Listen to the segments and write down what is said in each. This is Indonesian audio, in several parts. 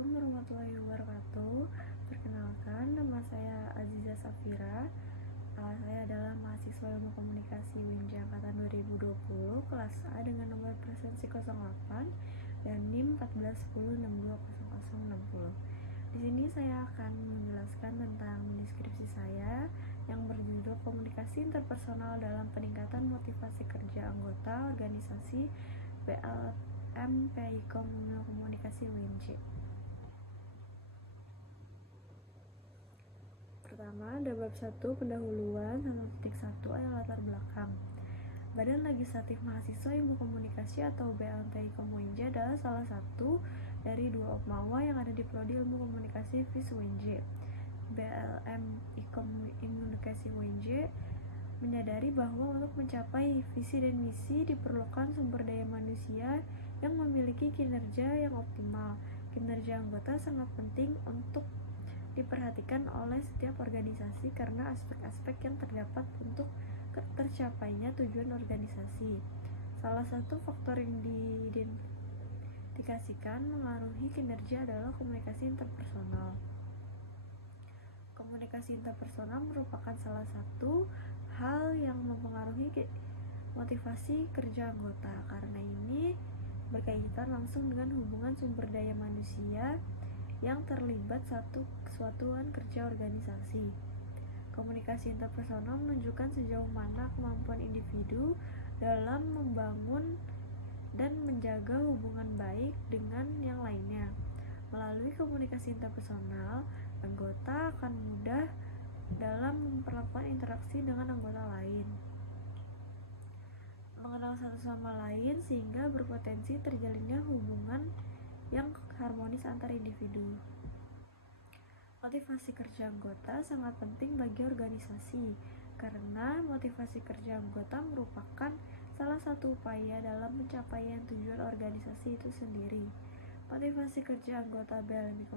Assalamualaikum warahmatullahi wabarakatuh. Perkenalkan, nama saya Aziza Safira. Saya adalah mahasiswa Ilmu Komunikasi UINJ angkatan 2020 kelas A dengan nomor presensi 08 dan NIM 1410620060. Di sini saya akan menjelaskan tentang deskripsi saya yang berjudul Komunikasi Interpersonal dalam Peningkatan Motivasi Kerja Anggota Organisasi BLM-PI Komunikasi UINJ. Pertama, ada bab 1 pendahuluan 1.1 ada latar belakang. Badan Legislatif Mahasiswa Ilmu Komunikasi atau BLM-PI UINJ adalah salah satu dari dua Opmawa yang ada di Prodi Ilmu Komunikasi FIS UINJ. BLM-PI Komunikasi UINJ menyadari bahwa untuk mencapai visi dan misi diperlukan sumber daya manusia yang memiliki kinerja yang optimal. Kinerja anggota sangat penting untuk diperhatikan oleh setiap organisasi karena aspek-aspek yang terdapat untuk tercapainya tujuan organisasi. Salah satu faktor yang diidentifikasikan mengaruhi kinerja adalah komunikasi interpersonal. Komunikasi interpersonal merupakan salah satu hal yang mempengaruhi motivasi kerja anggota. Karena ini berkaitan langsung dengan hubungan sumber daya manusia yang terlibat satu kesatuan kerja organisasi. Komunikasi interpersonal menunjukkan sejauh mana kemampuan individu dalam membangun dan menjaga hubungan baik dengan yang lainnya. Melalui komunikasi interpersonal, anggota akan mudah dalam memperlakukan interaksi dengan anggota lain, mengenal satu sama lain sehingga berpotensi terjalinnya hubungan yang harmonis antar individu. Motivasi kerja anggota sangat penting bagi organisasi karena motivasi kerja anggota merupakan salah satu upaya dalam pencapaian tujuan organisasi itu sendiri. Motivasi kerja anggota BLM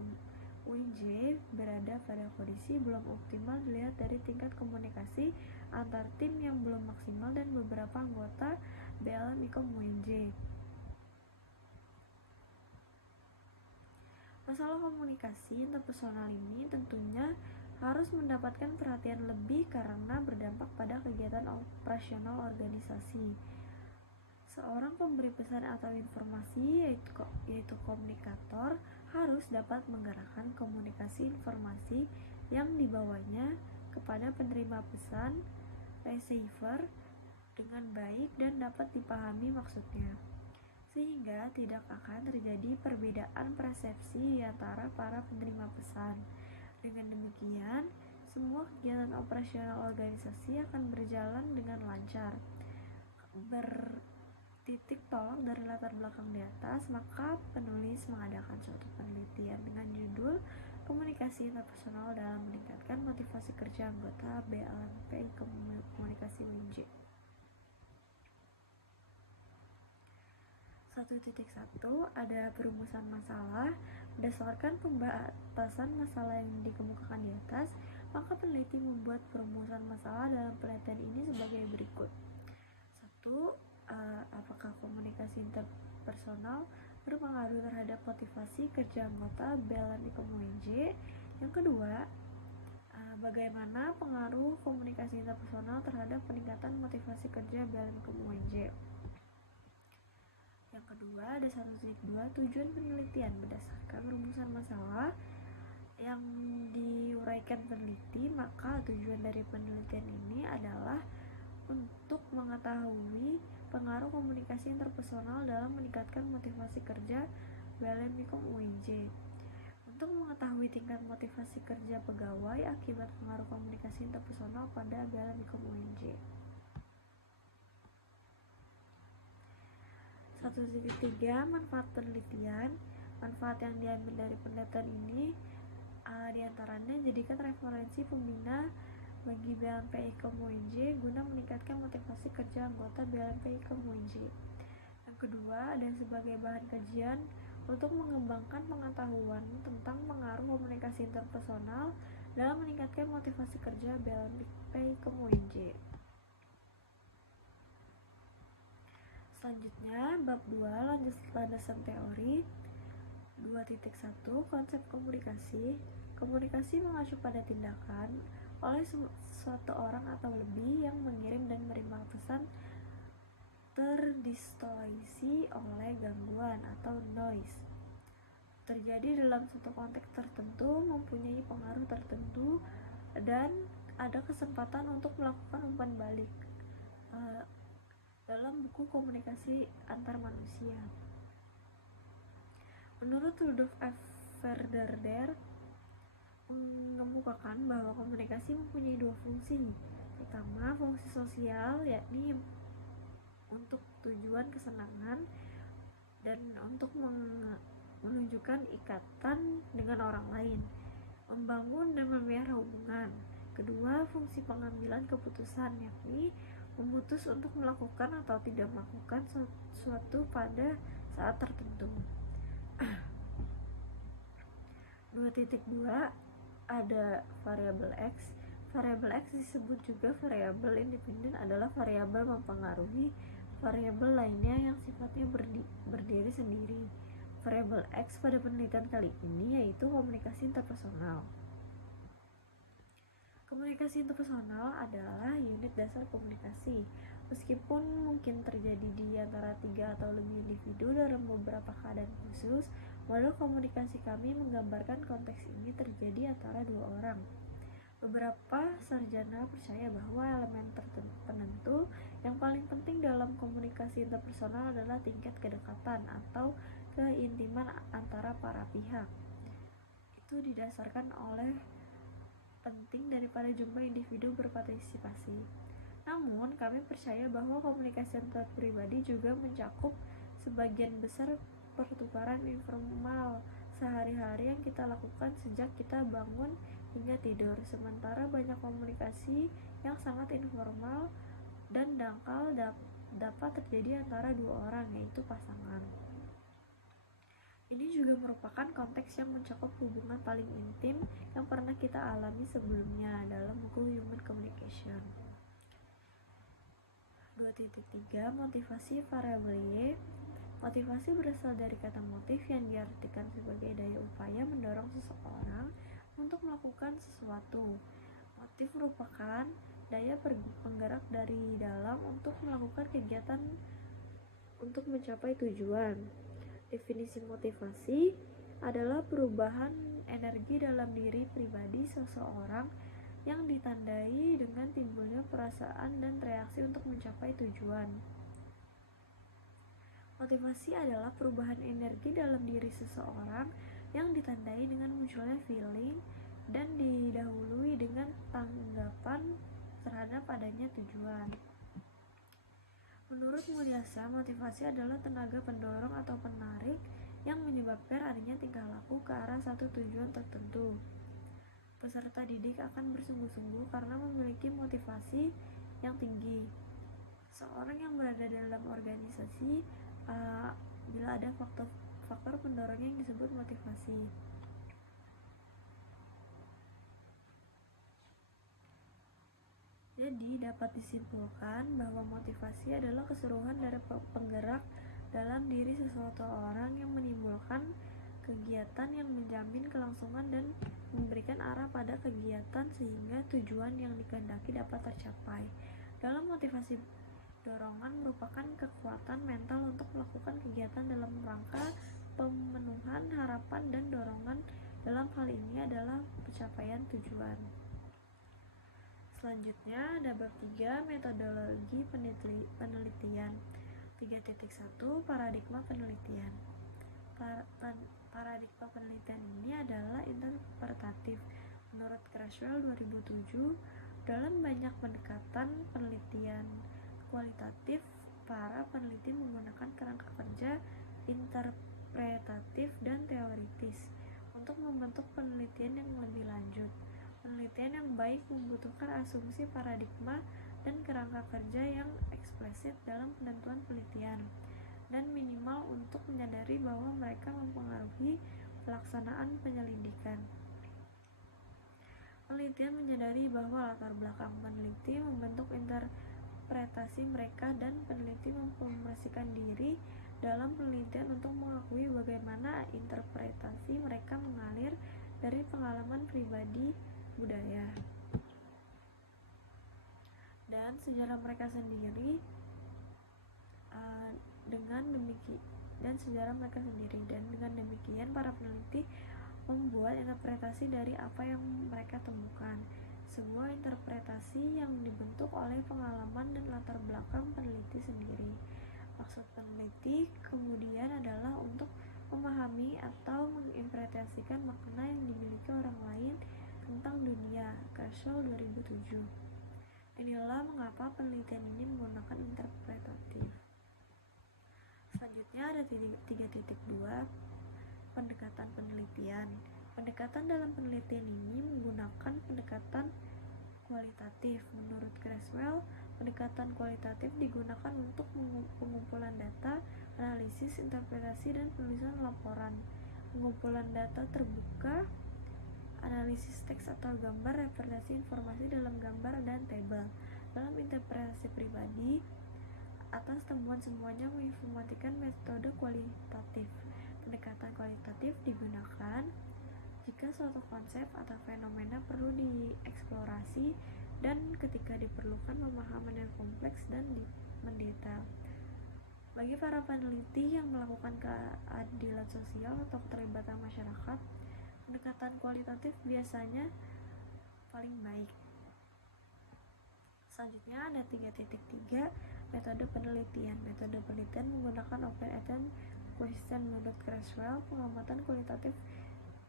UINJ berada pada kondisi belum optimal dilihat dari tingkat komunikasi antar tim yang belum maksimal dan beberapa anggota BLM UINJ. Masalah komunikasi interpersonal ini tentunya harus mendapatkan perhatian lebih karena berdampak pada kegiatan operasional organisasi. Seorang pemberi pesan atau informasi yaitu komunikator harus dapat menggerakkan komunikasi informasi yang dibawanya kepada penerima pesan receiver dengan baik dan dapat dipahami maksudnya, sehingga tidak akan terjadi perbedaan persepsi di antara para penerima pesan. Dengan demikian, semua kegiatan operasional organisasi akan berjalan dengan lancar. Bertitik tolak dari latar belakang di atas, maka penulis mengadakan suatu penelitian dengan judul Komunikasi Interpersonal dalam Meningkatkan Motivasi Kerja Anggota BLM-PI Komunikasi UINJ. 1.1 ada perumusan masalah. Berdasarkan pembatasan masalah yang dikemukakan di atas, maka peneliti membuat perumusan masalah dalam penelitian ini sebagai berikut. 1. Apakah komunikasi interpersonal berpengaruh terhadap motivasi kerja anggota BLM UINJ? Yang kedua, bagaimana pengaruh komunikasi interpersonal terhadap peningkatan motivasi kerja BLM UINJ? Yang kedua, ada 1.2 tujuan penelitian. Berdasarkan rumusan masalah yang diuraikan peneliti, maka tujuan dari penelitian ini adalah untuk mengetahui pengaruh komunikasi interpersonal dalam meningkatkan motivasi kerja BLM UINJ. Untuk mengetahui tingkat motivasi kerja pegawai akibat pengaruh komunikasi interpersonal pada BLM UINJ. 1.3 manfaat penelitian. Manfaat yang diambil dari penelitian ini diantaranya jadikan referensi pembina bagi BLM-PI UINJ guna meningkatkan motivasi kerja anggota BLM-PI UINJ. Yang kedua, ada sebagai bahan kajian untuk mengembangkan pengetahuan tentang pengaruh komunikasi interpersonal dalam meningkatkan motivasi kerja BLM-PI UINJ. Selanjutnya, bab 2 landasan teori. 2 2.1 Konsep komunikasi. Komunikasi mengacu pada tindakan oleh suatu orang atau lebih yang mengirim dan menerima pesan terdistorsi oleh gangguan atau noise. Terjadi dalam suatu konteks tertentu, mempunyai pengaruh tertentu, dan ada kesempatan untuk melakukan umpan balik. Dalam buku Komunikasi Antar Manusia, menurut Rudolf F. Verderder, mengemukakan bahwa komunikasi mempunyai dua fungsi. Pertama, fungsi sosial, yakni untuk tujuan kesenangan dan untuk menunjukkan ikatan dengan orang lain, membangun dan memelihara hubungan. Kedua, fungsi pengambilan keputusan, yakni memutus untuk melakukan atau tidak melakukan sesuatu pada saat tertentu. 2.2 ada variabel X. Variabel X disebut juga variabel independen, adalah variabel mempengaruhi variabel lainnya yang sifatnya berdiri sendiri. Variabel X pada penelitian kali ini yaitu komunikasi interpersonal. Komunikasi interpersonal adalah unit dasar komunikasi. Meskipun mungkin terjadi di antara 3 atau lebih individu dalam beberapa keadaan khusus, model komunikasi kami menggambarkan konteks ini terjadi antara 2 orang. Beberapa sarjana percaya bahwa elemen penentu yang paling penting dalam komunikasi interpersonal adalah tingkat kedekatan atau keintiman antara para pihak. Itu didasarkan oleh penting daripada jumlah individu berpartisipasi. Namun, kami percaya bahwa komunikasi antar pribadi juga mencakup sebagian besar pertukaran informal sehari-hari yang kita lakukan sejak kita bangun hingga tidur. Sementara banyak komunikasi yang sangat informal dan dangkal dapat terjadi antara 2 orang, yaitu pasangan. Ini juga merupakan konteks yang mencakup hubungan paling intim yang pernah kita alami sebelumnya dalam buku Human Communication. 2.3 Motivasi variabel Y. Motivasi berasal dari kata motif yang diartikan sebagai daya upaya mendorong seseorang untuk melakukan sesuatu. Motif merupakan daya penggerak dari dalam untuk melakukan kegiatan untuk mencapai tujuan. Definisi motivasi adalah perubahan energi dalam diri pribadi seseorang yang ditandai dengan timbulnya perasaan dan reaksi untuk mencapai tujuan. Motivasi adalah perubahan energi dalam diri seseorang yang ditandai dengan munculnya feeling dan didahului dengan tanggapan terhadap adanya tujuan. Menurut Mulyasa, motivasi adalah tenaga pendorong atau penarik yang menyebabkan adanya tingkah laku ke arah satu tujuan tertentu. Peserta didik akan bersungguh-sungguh karena memiliki motivasi yang tinggi. Seorang yang berada dalam organisasi bila ada faktor pendorong yang disebut motivasi. Jadi dapat disimpulkan bahwa motivasi adalah keseluruhan dari penggerak dalam diri sesuatu orang yang menimbulkan kegiatan yang menjamin kelangsungan dan memberikan arah pada kegiatan sehingga tujuan yang dikehendaki dapat tercapai. Dalam motivasi, dorongan merupakan kekuatan mental untuk melakukan kegiatan dalam rangka pemenuhan harapan, dan dorongan dalam hal ini adalah pencapaian tujuan. Selanjutnya ada bab 3 metodologi penelitian. 3.1 paradigma penelitian. Paradigma penelitian ini adalah interpretatif. Menurut Creswell 2007, dalam banyak pendekatan penelitian kualitatif, para peneliti menggunakan kerangka kerja interpretatif dan teoritis untuk membentuk penelitian yang lebih lanjut. Penelitian yang baik membutuhkan asumsi paradigma dan kerangka kerja yang eksplisit dalam penentuan penelitian, dan minimal untuk menyadari bahwa mereka mempengaruhi pelaksanaan penyelidikan. Penelitian menyadari bahwa latar belakang peneliti membentuk interpretasi mereka, dan peneliti mempromosikan diri dalam penelitian untuk mengakui bagaimana interpretasi mereka mengalir dari pengalaman pribadi, budaya, dan sejarah mereka sendiri. Dengan demikian para peneliti membuat interpretasi dari apa yang mereka temukan, sebuah interpretasi yang dibentuk oleh pengalaman dan latar belakang peneliti sendiri. Maksud peneliti kemudian adalah untuk memahami atau menginterpretasikan makna yang dimiliki orang lain tentang dunia. Cashwell 2007. Inilah mengapa penelitian ini menggunakan interpretatif. Selanjutnya ada 3.2 pendekatan penelitian. Pendekatan dalam penelitian ini menggunakan pendekatan kualitatif. Menurut Cashwell, pendekatan kualitatif digunakan untuk pengumpulan data, analisis, interpretasi, dan penulisan laporan. Pengumpulan data terbuka, analisis teks atau gambar, representasi informasi dalam gambar dan tabel. Dalam interpretasi pribadi, atas temuan semuanya menginformasikan metode kualitatif. Pendekatan kualitatif digunakan jika suatu konsep atau fenomena perlu dieksplorasi dan ketika diperlukan pemahaman yang kompleks dan mendetail. Bagi para peneliti yang melakukan keadilan sosial atau keterlibatan masyarakat, pendekatan kualitatif biasanya paling baik. Selanjutnya ada 3.3 metode penelitian. Metode penelitian menggunakan open-ended question. Menurut Cashwell, pengamatan kualitatif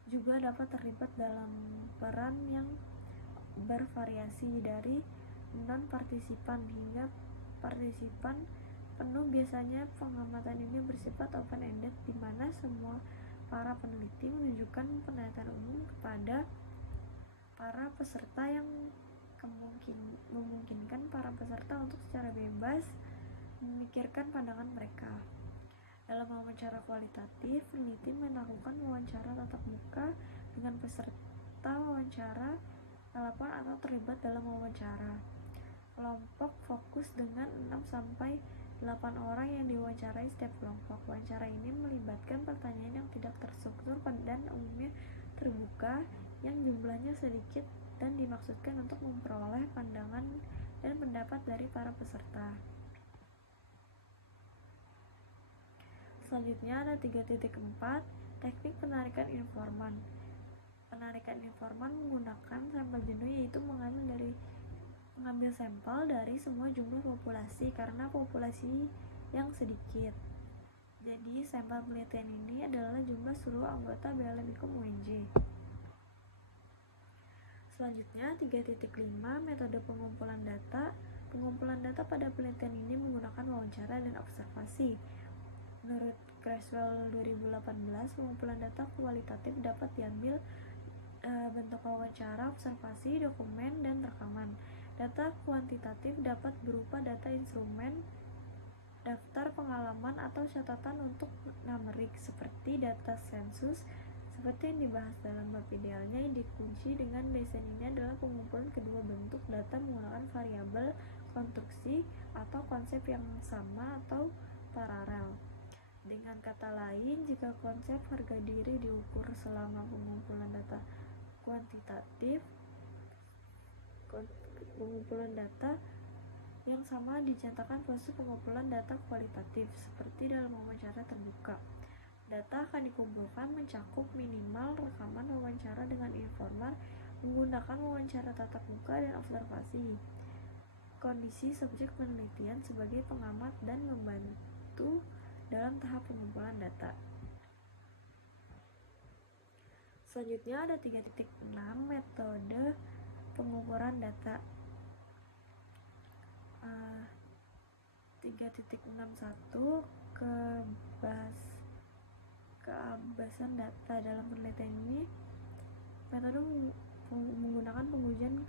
juga dapat terlibat dalam peran yang bervariasi dari non-partisipan hingga partisipan penuh. Biasanya pengamatan ini bersifat open-ended, di mana semua para peneliti menunjukkan penelitian umum kepada para peserta yang memungkinkan para peserta untuk secara bebas memikirkan pandangan mereka. Dalam wawancara kualitatif, peneliti melakukan wawancara tatap muka dengan peserta wawancara, telepon atau terlibat dalam wawancara. Kelompok fokus dengan 6-8 orang yang diwawancarai setiap kelompok. Wawancara ini melibatkan pertanyaan yang tidak terstruktur dan umumnya terbuka, yang jumlahnya sedikit dan dimaksudkan untuk memperoleh pandangan dan pendapat dari para peserta. Selanjutnya ada 3.4 teknik penarikan informan. Penarikan informan menggunakan sampel jenuh, yaitu mengambil sampel dari semua jumlah populasi karena populasi yang sedikit. Jadi sampel penelitian ini adalah jumlah seluruh anggota BLM-IKUM UNJ. Selanjutnya 3.5 metode pengumpulan data. Pengumpulan data pada penelitian ini menggunakan wawancara dan observasi. Menurut Cashwell 2018, pengumpulan data kualitatif dapat diambil bentuk wawancara, observasi, dokumen, dan rekaman. Data kuantitatif dapat berupa data instrumen, daftar pengalaman, atau catatan untuk numerik seperti data sensus. Seperti yang dibahas dalam bab idealnya, yang dikunci dengan desain ini adalah pengumpulan kedua bentuk data menggunakan variabel, konstruksi, atau konsep yang sama atau paralel. Dengan kata lain, jika konsep harga diri diukur selama pengumpulan data kuantitatif, pengumpulan data yang sama dinyatakan proses pengumpulan data kualitatif seperti dalam wawancara terbuka. Data akan dikumpulkan mencakup minimal rekaman wawancara dengan informan menggunakan wawancara tatap muka dan observasi. Kondisi subjek penelitian sebagai pengamat dan membantu dalam tahap pengumpulan data. Selanjutnya ada 3.6 metode pengukuran data. 3.61 keabasan data. Dalam penelitian ini, metode menggunakan pengujian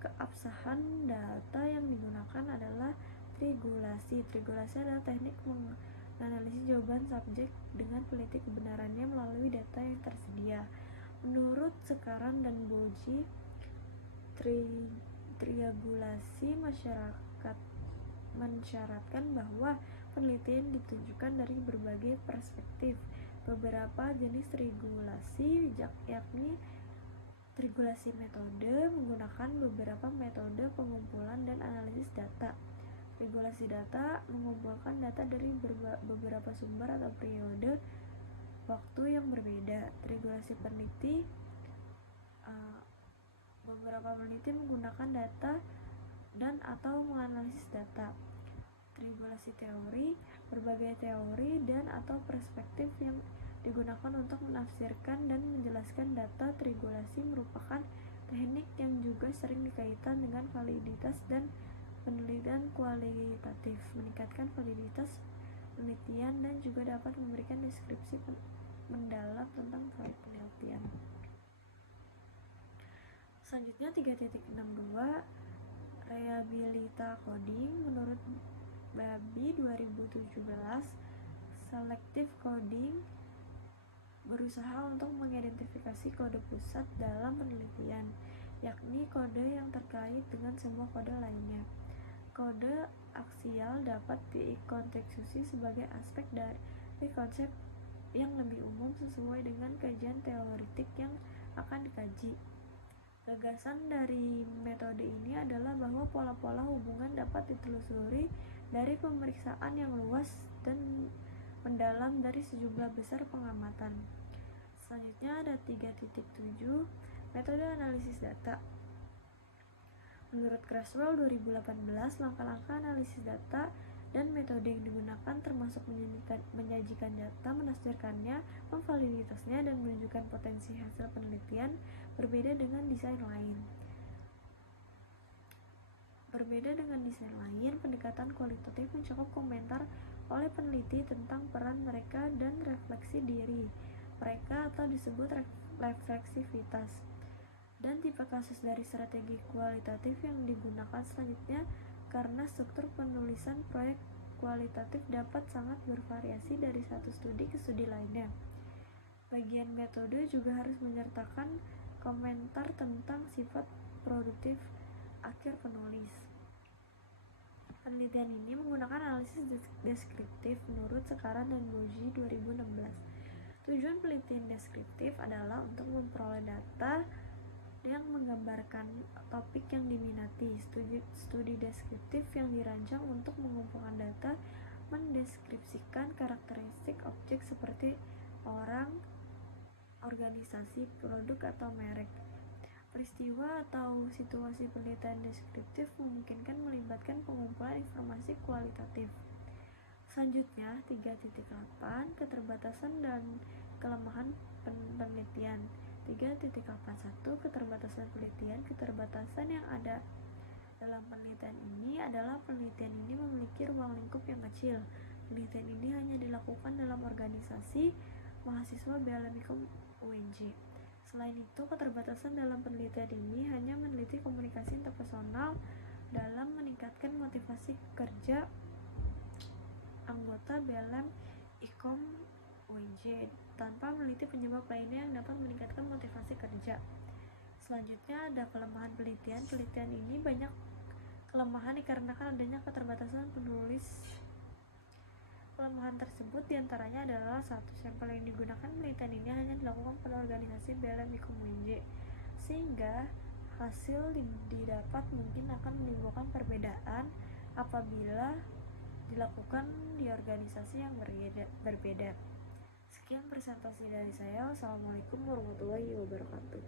keabsahan data yang digunakan adalah triangulasi. Triangulasi adalah teknik menganalisis jawaban subjek dengan teliti kebenarannya melalui data yang tersedia. Menurut Sekarang dan Boji, triangulasi mensyaratkan bahwa penelitian ditunjukkan dari berbagai perspektif. Beberapa jenis regulasi yakni regulasi metode menggunakan beberapa metode pengumpulan dan analisis data. Regulasi data mengumpulkan data dari beberapa sumber atau periode waktu yang berbeda. Regulasi peneliti beberapa peneliti menggunakan data dan atau menganalisis data. Regulasi teori, berbagai teori dan atau perspektif yang digunakan untuk menafsirkan dan menjelaskan data. Regulasi merupakan teknik yang juga sering dikaitkan dengan validitas dan penelitian kualitatif, meningkatkan validitas penelitian dan juga dapat memberikan deskripsi mendalam tentang proyek penelitian. Selanjutnya 3.62 Reliability Coding. Menurut Babi 2017, selective coding berusaha untuk mengidentifikasi kode pusat dalam penelitian, yakni kode yang terkait dengan semua kode lainnya. Kode aksial dapat dikonstruksi sebagai aspek dari konsep yang lebih umum sesuai dengan kajian teoretik yang akan dikaji. Gagasan dari metode ini adalah bahwa pola-pola hubungan dapat ditelusuri dari pemeriksaan yang luas dan mendalam dari sejumlah besar pengamatan. Selanjutnya ada 3.7 metode analisis data. Menurut Creswell 2018, langkah-langkah analisis data dan metode yang digunakan termasuk menyajikan data, menafsirkannya, memvaliditasnya, dan menunjukkan potensi hasil penelitian berbeda dengan desain lain. Pendekatan kualitatif mencakup komentar oleh peneliti tentang peran mereka dan refleksi diri mereka atau disebut refleksivitas, dan tipe kasus dari strategi kualitatif yang digunakan selanjutnya. Karena struktur penulisan proyek kualitatif dapat sangat bervariasi dari satu studi ke studi lainnya, bagian metode juga harus menyertakan komentar tentang sifat produktif akhir penulis. Penelitian ini menggunakan analisis deskriptif menurut Sekaran dan Boji 2016. Tujuan penelitian deskriptif adalah untuk memperoleh data yang menggambarkan topik yang diminati. Studi deskriptif yang dirancang untuk mengumpulkan data mendeskripsikan karakteristik objek seperti orang, organisasi, produk, atau merek. Peristiwa atau situasi penelitian deskriptif memungkinkan melibatkan pengumpulan informasi kualitatif. Selanjutnya 3.8 keterbatasan dan kelemahan penelitian. 3.81 keterbatasan penelitian. Keterbatasan yang ada dalam penelitian ini adalah penelitian ini memiliki ruang lingkup yang kecil. Penelitian ini hanya dilakukan dalam organisasi mahasiswa BLM IKOM UNJ. Selain itu, keterbatasan dalam penelitian ini hanya meneliti komunikasi interpersonal dalam meningkatkan motivasi kerja anggota BLM IKOM UNJ tanpa meneliti penyebab lainnya yang dapat meningkatkan motivasi kerja. Selanjutnya ada kelemahan penelitian. Penelitian ini banyak kelemahan dikarenakan adanya keterbatasan penulis. Kelemahan tersebut diantaranya adalah satu, sampel yang digunakan penelitian ini hanya dilakukan pada organisasi BLM IKOM UNJ, sehingga hasil didapat mungkin akan menimbulkan perbedaan apabila dilakukan di organisasi yang berbeda. Sekian presentasi dari saya. Wassalamualaikum warahmatullahi wabarakatuh.